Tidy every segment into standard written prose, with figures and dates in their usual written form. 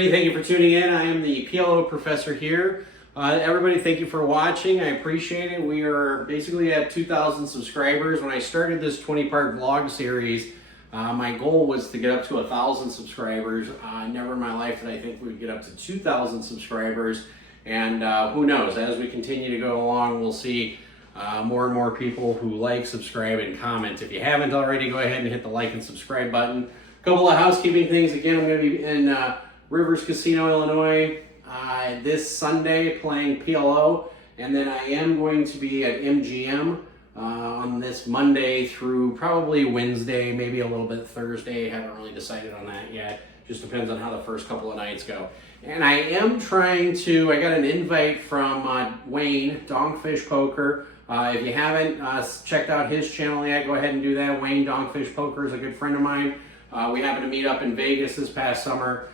everybody, thank you for tuning in. I am the PLO professor here. Everybody, thank you for watching. I appreciate it. We are basically at 2,000 subscribers. When I started this 20-part vlog series, my goal was to get up to 1,000 subscribers. Never in my life did I think we'd get up to 2,000 subscribers. And who knows, as we continue to go along, we'll see more and more people who like, subscribe, and comment. If you haven't already, go ahead and hit the like and subscribe button. A couple of housekeeping things. Again, I'm going to be in Rivers Casino, Illinois this Sunday playing PLO, and then I am going to be at MGM on this Monday through probably Wednesday, maybe a little bit Thursday. Haven't really decided on that yet. Just depends on how the first couple of nights go. And I am trying to, I got an invite from Wayne, Dongfish Poker. If you haven't checked out his channel yet, go ahead and do that. Wayne Dongfish Poker is a good friend of mine. We happened to meet up in Vegas this past summer.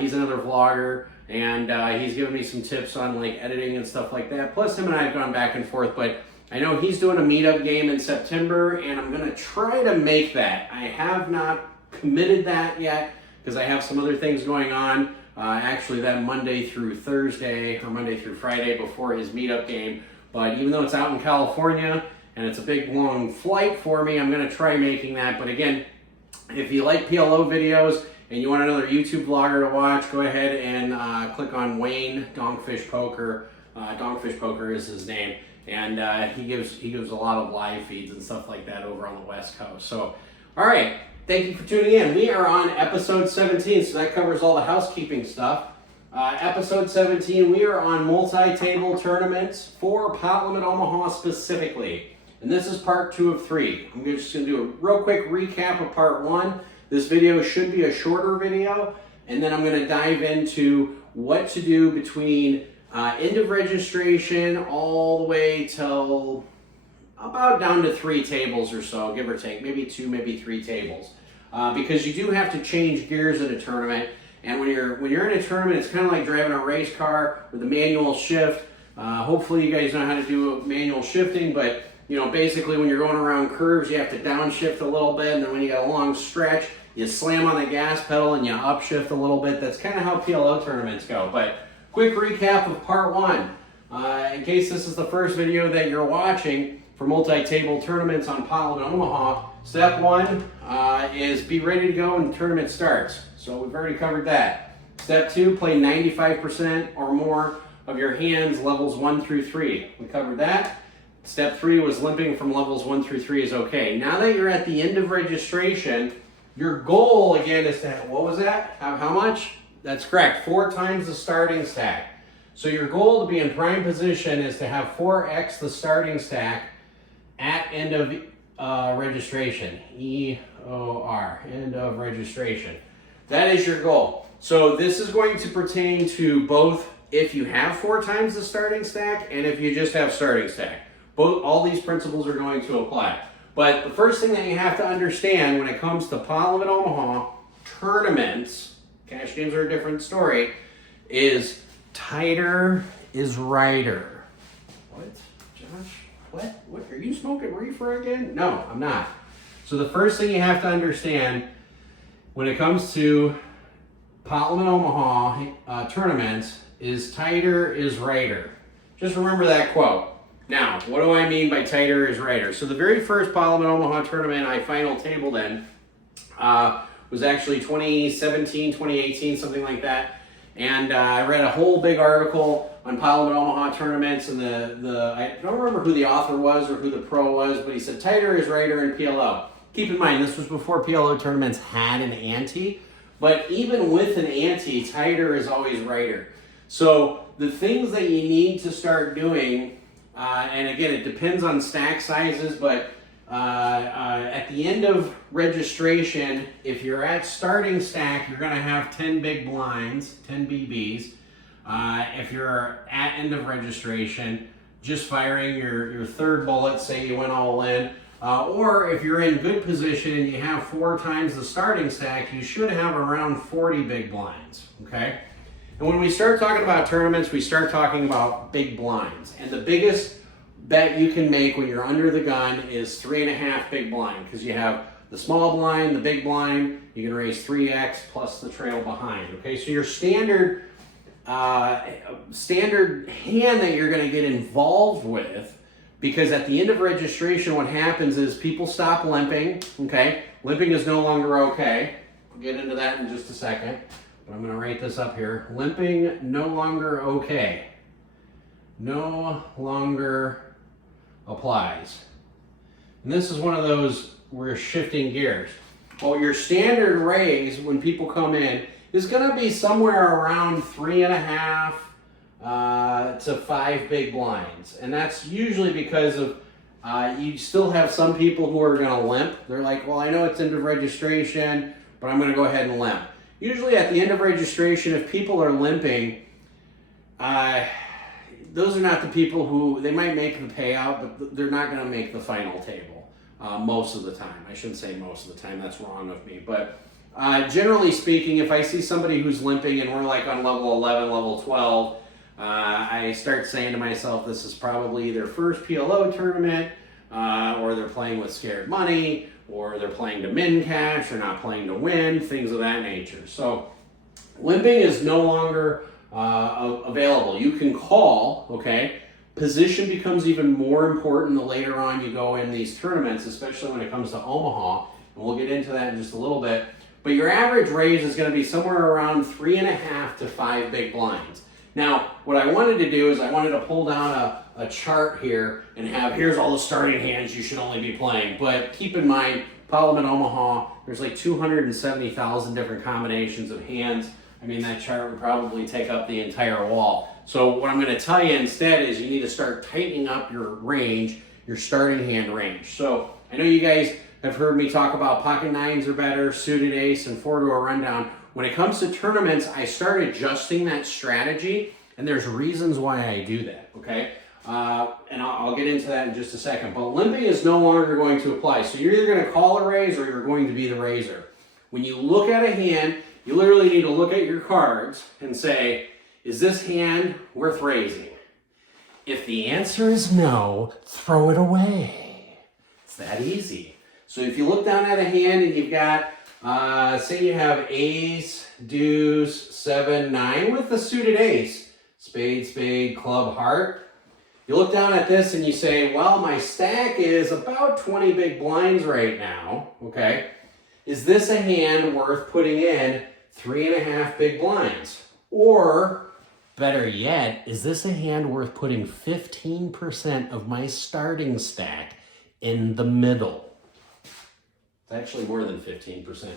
He's another vlogger, and he's given me some tips on like editing and stuff like that. Plus, him and I have gone back and forth, but I know he's doing a meetup game in September, and I'm gonna try to make that. I have not committed that yet because I have some other things going on. Actually, that Monday through Thursday, or Monday through Friday before his meetup game. But even though it's out in California and it's a big long flight for me, I'm gonna try making that. But again, if you like PLO videos and you want another YouTube vlogger to watch, go ahead and click on Wayne Dongfish Poker. Dongfish Poker is his name, and he gives a lot of live feeds and stuff like that over on the West Coast. So, all right, thank you for tuning in. We are on episode 17, so that covers all the housekeeping stuff. Episode 17, we are on multi-table tournaments for Pot Limit Omaha specifically. And this is part 2 of 3. I'm just going to do a real quick recap of part 1. This video should be a shorter video, and then I'm going to dive into what to do between end of registration all the way till about down to 3 tables or so, give or take, maybe 2, maybe 3 tables. Because you do have to change gears in a tournament, and when you're in a tournament, it's kind of like driving a race car with a manual shift. Hopefully you guys know how to do manual shifting, but you know, basically when you're going around curves, you have to downshift a little bit, and then when you got a long stretch, you slam on the gas pedal and you upshift a little bit. That's kind of how PLO tournaments go. But quick recap of part 1. In case this is the first video that you're watching for multi-table tournaments on Pot Limit Omaha, step 1 is be ready to go when the tournament starts. So we've already covered that. Step 2, play 95% or more of your hands levels 1 through 3. We covered that. Step 3 was limping from levels 1 through 3 is okay. Now that you're at the end of registration, your goal again is to have, what was that? Have how much? That's correct, 4 times the starting stack. So your goal to be in prime position is to have 4x the starting stack at end of registration. EOR, end of registration. That is your goal. So this is going to pertain to both if you have 4 times the starting stack and if you just have starting stack. All these principles are going to apply. But the first thing that you have to understand when it comes to Pot Limit Omaha tournaments, cash games are a different story, is tighter is righter. What, Josh? What? Are you smoking reefer again? No, I'm not. So the first thing you have to understand when it comes to Pot Limit Omaha tournaments is tighter is righter. Just remember that quote. Now, what do I mean by tighter is righter? So the very first Pot Limit Omaha tournament I final tabled in was actually 2017, 2018, something like that. And I read a whole big article on Pot Limit Omaha tournaments, and I don't remember who the author was or who the pro was, but he said tighter is righter in PLO. Keep in mind, this was before PLO tournaments had an ante, but even with an ante, tighter is always righter. So the things that you need to start doing, and again, it depends on stack sizes, but at the end of registration, if you're at starting stack, you're going to have 10 big blinds, 10 BBs. If you're at end of registration, just firing your third bullet, say you went all in, or if you're in good position and you have 4 times the starting stack, you should have around 40 big blinds, okay? And when we start talking about tournaments, we start talking about big blinds. And the biggest bet you can make when you're under the gun is 3.5 big blind, because you have the small blind, the big blind, you can raise 3x plus the trail behind. Okay, so your standard hand that you're going to get involved with, because at the end of registration, what happens is people stop limping. Okay, limping is no longer okay. We'll get into that in just a second, but I'm going to write this up here. Limping no longer okay. No longer applies. And this is one of those, we're shifting gears. Well, your standard raise when people come in is going to be somewhere around 3.5 to 5 big blinds. And that's usually because of you still have some people who are going to limp. They're like, well, I know it's end of registration, but I'm going to go ahead and limp. Usually at the end of registration, if people are limping, those are not the people who, they might make the payout, but they're not going to make the final table most of the time. I shouldn't say most of the time, that's wrong of me. But generally speaking, if I see somebody who's limping and we're like on level 11, level 12, I start saying to myself, this is probably their first PLO tournament, or they're playing with scared money, or they're playing to min cash, they're not playing to win, things of that nature. So limping is no longer available. You can call, okay? Position becomes even more important the later on you go in these tournaments, especially when it comes to Omaha, and we'll get into that in just a little bit. But your average raise is going to be somewhere around 3.5 to 5 big blinds. Now, what I wanted to do is I wanted to pull down a chart here and have, here's all the starting hands you should only be playing. But keep in mind, Parliament Omaha, there's like 270,000 different combinations of hands. I mean, that chart would probably take up the entire wall. So what I'm going to tell you instead is you need to start tightening up your range, your starting hand range. So I know you guys have heard me talk about pocket nines are better, suited ace, and 4-to a rundown. When it comes to tournaments, I start adjusting that strategy, and there's reasons why I do that, okay? And I'll get into that in just a second. But limping is no longer going to apply. So you're either going to call a raise or you're going to be the raiser. When you look at a hand, you literally need to look at your cards and say, is this hand worth raising? If the answer is no, throw it away. It's that easy. So if you look down at a hand and you've got, say you have ace, deuce, 7, 9 with the suited ace, spade, spade, club, heart. You look down at this and you say, well, my stack is about 20 big blinds right now, okay? Is this a hand worth putting in 3.5 big blinds? Or, better yet, is this a hand worth putting 15% of my starting stack in the middle? It's actually more than 15%.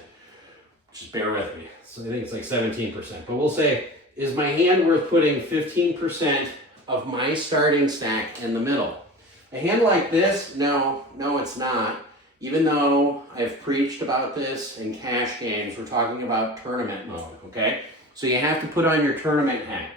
Just bear with me. So I think it's like 17%. But we'll say, is my hand worth putting 15% of my starting stack in the middle? A hand like this, no, it's not. Even though I've preached about this in cash games, we're talking about tournament mode, okay? So you have to put on your tournament hat.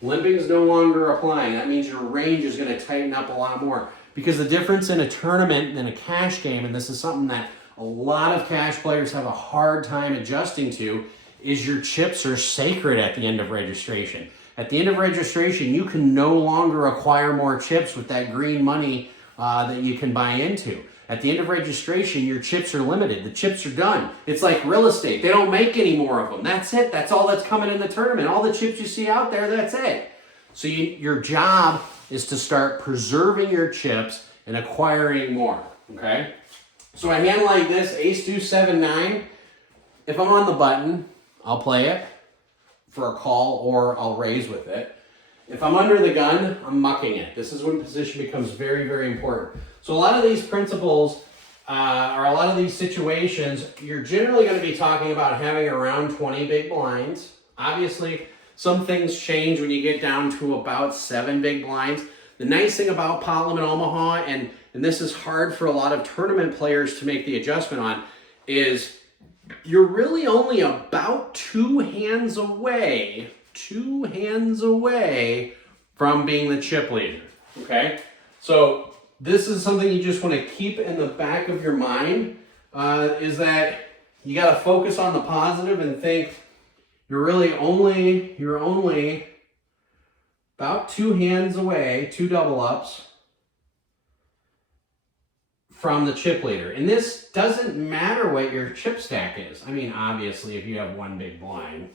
Limping's no longer applying. That means your range is going to tighten up a lot more. Because the difference in a tournament and a cash game, and this is something that a lot of cash players have a hard time adjusting to, is your chips are sacred at the end of registration. At the end of registration, you can no longer acquire more chips with that green money that you can buy into. At the end of registration, your chips are limited. The chips are done. It's like real estate. They don't make any more of them. That's it. That's all that's coming in the tournament. All the chips you see out there, that's it. So your job is to start preserving your chips and acquiring more, okay? So a hand like this, ace, deuce, 7, 9, if I'm on the button, I'll play it for a call or I'll raise with it. If I'm under the gun, I'm mucking it. This is when position becomes very, very important. So a lot of these principles, or a lot of these situations, you're generally going to be talking about having around 20 big blinds. Obviously, some things change when you get down to about 7 big blinds. The nice thing about Parliament Omaha, and this is hard for a lot of tournament players to make the adjustment on, is you're really only about 2 hands away from being the chip leader, okay? So this is something you just want to keep in the back of your mind, is that you got to focus on the positive and think you're only about 2 hands away, 2 double ups from the chip leader. And this doesn't matter what your chip stack is. I mean, obviously, if you have one big blind,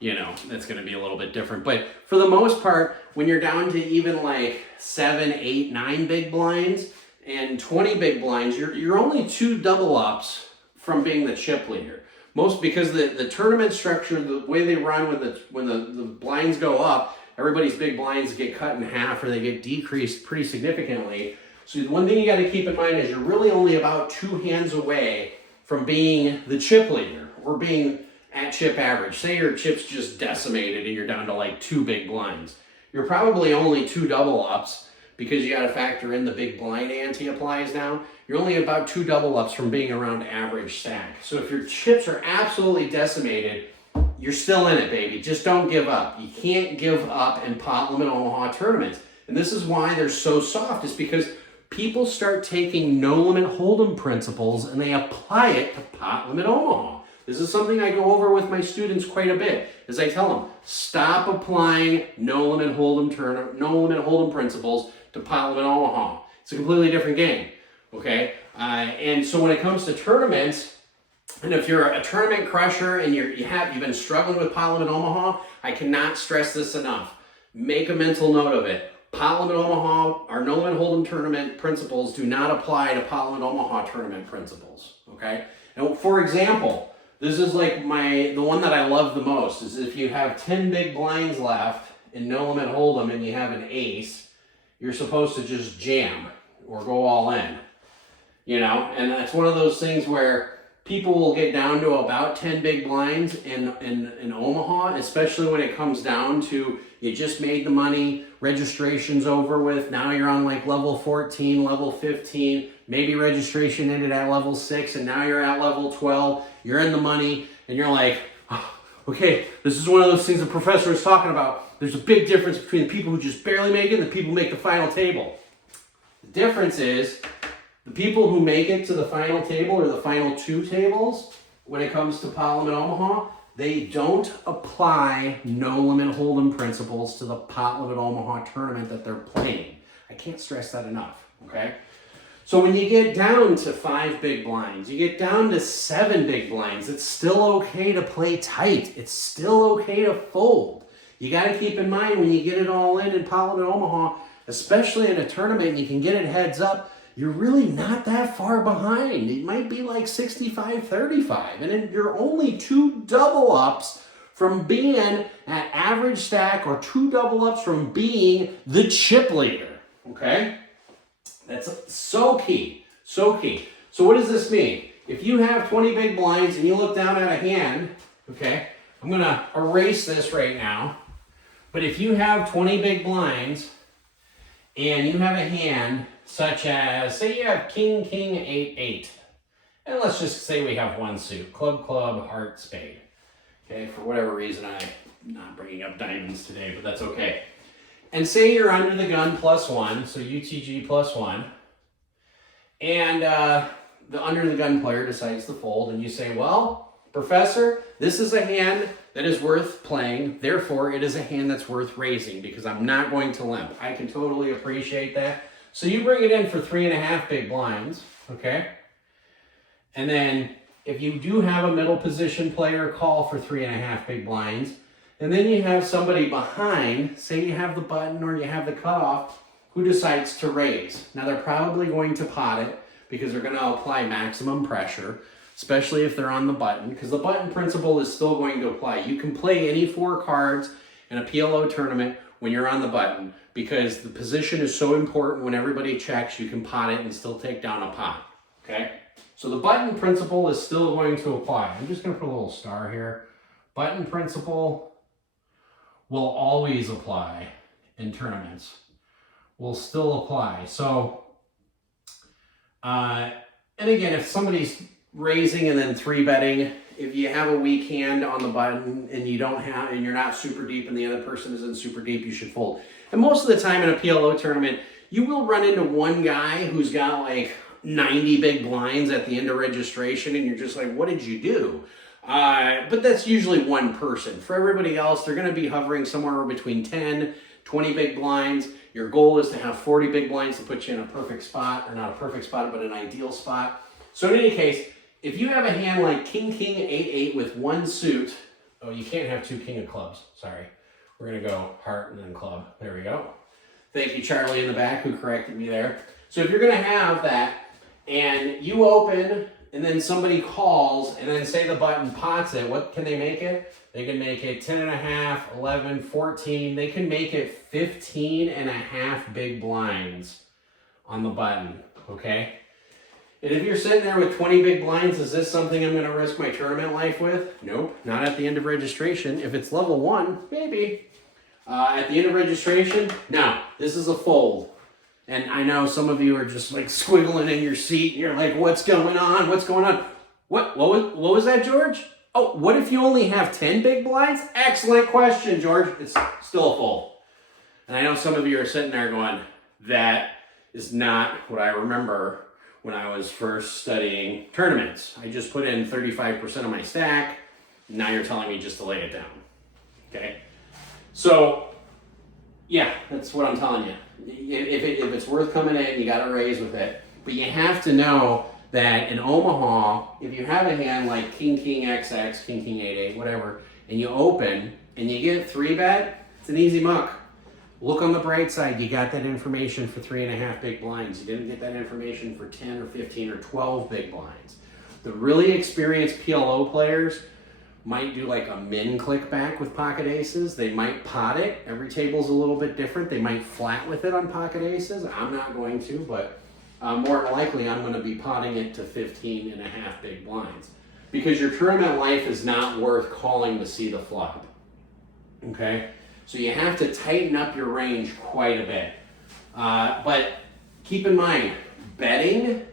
you know, that's going to be a little bit different. But for the most part, when you're down to even like 7, 8, 9 big blinds and 20 big blinds, you're only 2 double ups from being the chip leader. Most because the tournament structure, the way they run when the blinds go up, everybody's big blinds get cut in half or they get decreased pretty significantly. So the one thing you got to keep in mind is you're really only about 2 hands away from being the chip leader or being at chip average. Say your chip's just decimated and you're down to like 2 big blinds. You're probably only 2 double ups because you got to factor in the big blind ante applies now. You're only about 2 double ups from being around average stack. So if your chips are absolutely decimated, you're still in it, baby. Just don't give up. You can't give up in pot limit Omaha tournaments. And this is why they're so soft, is because people start taking no limit hold'em principles and they apply it to pot limit Omaha. This is something I go over with my students quite a bit, is I tell them, stop applying no limit hold'em principles to pot limit Omaha. It's a completely different game, okay? And so when it comes to tournaments, and if you're a tournament crusher and you've been struggling with pot limit Omaha, I cannot stress this enough. Make a mental note of it. Pot limit Omaha, our no limit hold'em tournament principles do not apply to pot limit Omaha tournament principles, okay? And for example, this is like the one that I love the most, is if you have 10 big blinds left in no limit hold'em and you have an ace, you're supposed to just jam or go all in, you know? And that's one of those things where people will get down to about 10 big blinds in Omaha, especially when it comes down to you just made the money, registration's over with, now you're on like level 14, level 15, maybe registration ended at level 6 and now you're at level 12, you're in the money and you're like, oh, okay, this is one of those things the professor was talking about. There's a big difference between the people who just barely make it and the people who make the final table. The difference is the people who make it to the final table or the final 2 tables, when it comes to pot limit Omaha, they don't apply no limit hold'em principles to the pot limit Omaha tournament that they're playing. I can't stress that enough, okay? So when you get down to 5 big blinds, you get down to 7 big blinds, it's still okay to play tight. It's still okay to fold. You got to keep in mind when you get it all in pot limit Omaha, especially in a tournament, and you can get it heads up, you're really not that far behind. It might be like 65-35, and then you're only 2 double ups from being at average stack or 2 double ups from being the chip leader, okay? That's so key, so key. So what does this mean? If you have 20 big blinds and you look down at a hand, okay, I'm gonna erase this right now, but if you have 20 big blinds and you have a hand such as, say you have king, king, 8, 8. And let's just say we have one suit, club, club, heart, spade. Okay, for whatever reason, I'm not bringing up diamonds today, but that's okay. And say you're under the gun +1, so UTG +1. And the under the gun player decides to fold, and you say, well, professor, this is a hand that is worth playing, therefore it is a hand that's worth raising because I'm not going to limp. I can totally appreciate that. So you bring it in for 3.5 big blinds, okay? And then if you do have a middle position player, call for 3.5 big blinds. And then you have somebody behind, say you have the button or you have the cutoff, who decides to raise. Now they're probably going to pot it because they're going to apply maximum pressure, especially if they're on the button, because the button principle is still going to apply. You can play any 4 cards in a PLO tournament when you're on the button, because the position is so important. When everybody checks, you can pot it and still take down a pot, okay? So the button principle is still going to apply. I'm just gonna put a little star here. Button principle will always apply in tournaments, will still apply. So, and again, if somebody's raising and then 3-betting, if you have a weak hand on the button and you're not super deep and the other person isn't super deep, you should fold. And most of the time in a PLO tournament, you will run into one guy who's got like 90 big blinds at the end of registration and you're just like, what did you do? But that's usually one person. For everybody else, they're going to be hovering somewhere between 10, 20 big blinds. Your goal is to have 40 big blinds to put you in a perfect spot, or not a perfect spot, but an ideal spot. So in any case, if you have a hand like king, 8, with one suit, oh, you can't have two king of clubs, sorry. We're gonna go heart and then club, there we go. Thank you, Charlie in the back, who corrected me there. So if you're gonna have that, and you open, and then somebody calls, and then say the button pots it, what can they make it? They can make it 10.5, 11, 14. They can make it 15.5 big blinds on the button, okay? And if you're sitting there with 20 big blinds, is this something I'm gonna risk my tournament life with? Nope, not at the end of registration. If it's level 1, maybe. At the end of registration, no, this is a fold. And I know some of you are just like squiggling in your seat. And you're like, what's going on? What's going on? What was that, George? Oh, what if you only have 10 big blinds? Excellent question, George. It's still a fold. And I know some of you are sitting there going, that is not what I remember when I was first studying tournaments. I just put in 35% of my stack. Now you're telling me just to lay it down. Okay? So, yeah, that's what I'm telling you. If it's worth coming in, you got to raise with it. But you have to know that in Omaha, if you have a hand like king, XX, king, 8, whatever, and you open and you get 3-bet, it's an easy muck. Look on the bright side, you got that information for 3.5 big blinds. You didn't get that information for 10 or 15 or 12 big blinds. The really experienced PLO players might do like a min click back with pocket aces. They might pot it. Every table's a little bit different. They might flat with it on pocket aces. I'm not going to, but more than likely I'm going to be potting it to 15.5 big blinds, because your tournament life is not worth calling to see the flop. Okay? So you have to tighten up your range quite a bit. But keep in mind, betting,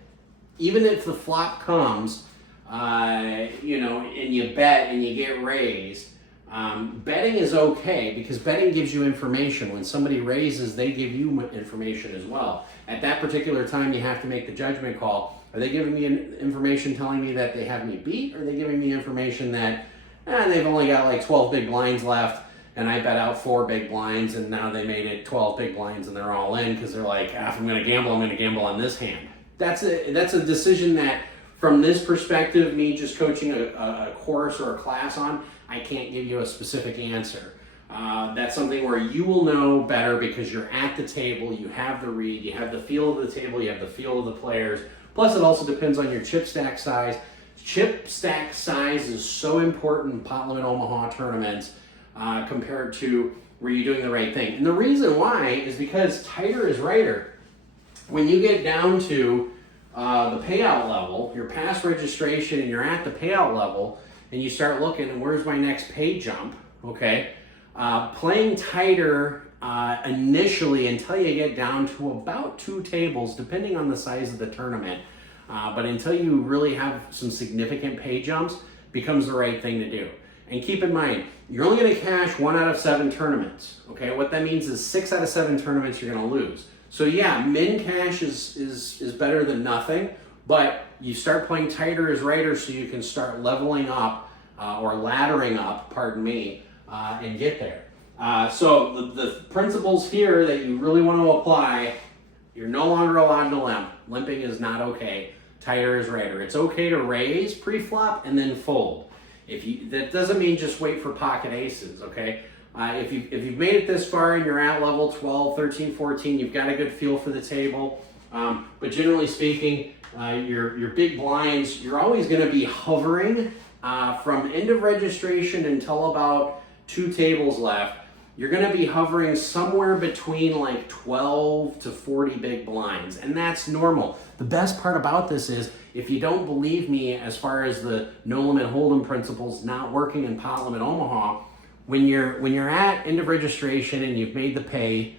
even if the flop comes, you know, and you bet and you get raised, betting is okay, because betting gives you information. When somebody raises, they give you information as well. At that particular time, you have to make the judgment call. Are they giving me information telling me that they have me beat, or are they giving me information that they've only got like 12 big blinds left, and I bet out 4 big blinds, and now they made it 12 big blinds and they're all in because they're like, if I'm going to gamble on this hand. That's a decision that, from this perspective, me just coaching a course or a class on, I can't give you a specific answer. That's something where you will know better because you're at the table, you have the read, you have the feel of the table, you have the feel of the players. Plus, it also depends on your chip stack size. Chip stack size is so important in pot limit Omaha tournaments compared to where you're doing the right thing. And the reason why is because tighter is righter. When you get down to the payout level, you're past registration and you're at the payout level, and you start looking, where's my next pay jump, okay? Playing tighter initially until you get down to about 2 tables, depending on the size of the tournament, but until you really have some significant pay jumps, becomes the right thing to do. And keep in mind, you're only gonna cash 1 out of 7 tournaments, okay? What that means is 6 out of 7 tournaments you're gonna lose. So yeah, min cash is better than nothing, but you start playing tighter is righter so you can start leveling up or laddering up, pardon me, and get there. So the principles here that you really want to apply, you're no longer allowed to limp. Limping is not okay. Tighter is righter. It's okay to raise pre-flop and then fold. That doesn't mean just wait for pocket aces, okay? If you've made it this far and you're at level 12, 13, 14, you've got a good feel for the table. But generally speaking, your big blinds, you're always going to be hovering from end of registration until about 2 tables left. You're going to be hovering somewhere between like 12 to 40 big blinds, and that's normal. The best part about this is, if you don't believe me as far as the no limit hold'em principles not working in pot limit Omaha, when you're at end of registration and you've made the pay,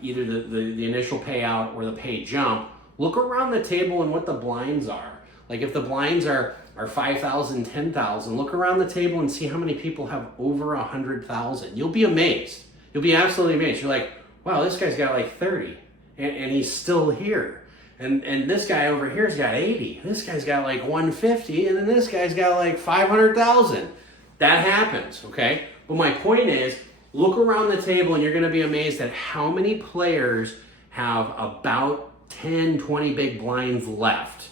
either the initial payout or the pay jump, look around the table and what the blinds are. Like if the blinds are 5,000, 10,000, look around the table and see how many people have over 100,000. You'll be amazed. You'll be absolutely amazed. You're like, wow, this guy's got like 30 and he's still here. And this guy over here's got 80. This guy's got like 150, and then this guy's got like 500,000. That happens, okay? But my point is, Look around the table and you're going to be amazed at how many players have about 10, 20 big blinds left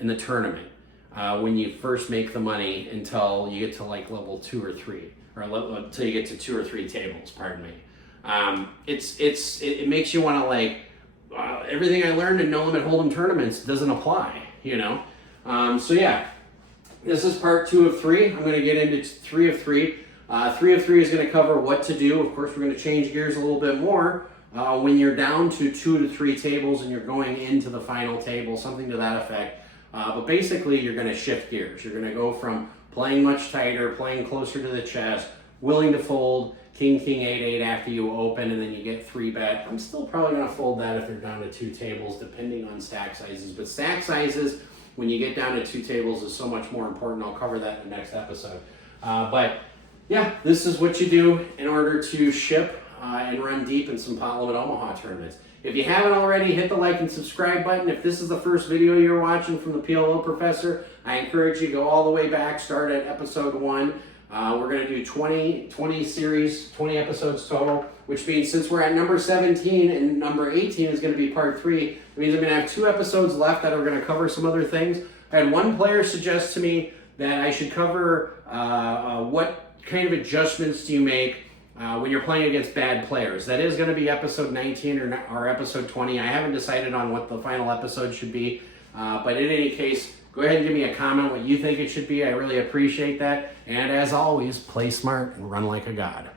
in the tournament when you first make the money until you get to like level 2 or 3, or until you get to 2 or 3 tables, pardon me. It makes you want to like, everything I learned in no limit hold'em tournaments doesn't apply, you know? So yeah, this is part 2 of 3. I'm going to get into 3 of 3. 3 of 3 is going to cover what to do. Of course, we're going to change gears a little bit more when you're down to 2 to 3 tables and you're going into the final table, something to that effect. But basically, you're going to shift gears. You're going to go from playing much tighter, playing closer to the chest, willing to fold king, king, 8, 8 after you open, and then you get 3-bet. I'm still probably going to fold that if they're down to 2 tables, depending on stack sizes. But stack sizes, when you get down to 2 tables, is so much more important. I'll cover that in the next episode. But yeah, this is what you do in order to ship and run deep in some Pot Limit Omaha tournaments. If you haven't already, hit the like and subscribe button. If this is the first video you're watching from the PLO Professor, I encourage you to go all the way back, start at episode 1. We're going to do 20 series, 20 episodes total, which means since we're at number 17 and number 18 is going to be part 3, it means I'm going to have 2 episodes left that are going to cover some other things. I had one player suggest to me that I should cover what kind of adjustments do you make when you're playing against bad players. That is going to be episode 19 or episode 20. I haven't decided on what the final episode should be, but in any case, go ahead and give me a comment what you think it should be. I really appreciate that. And as always, play smart and run like a god.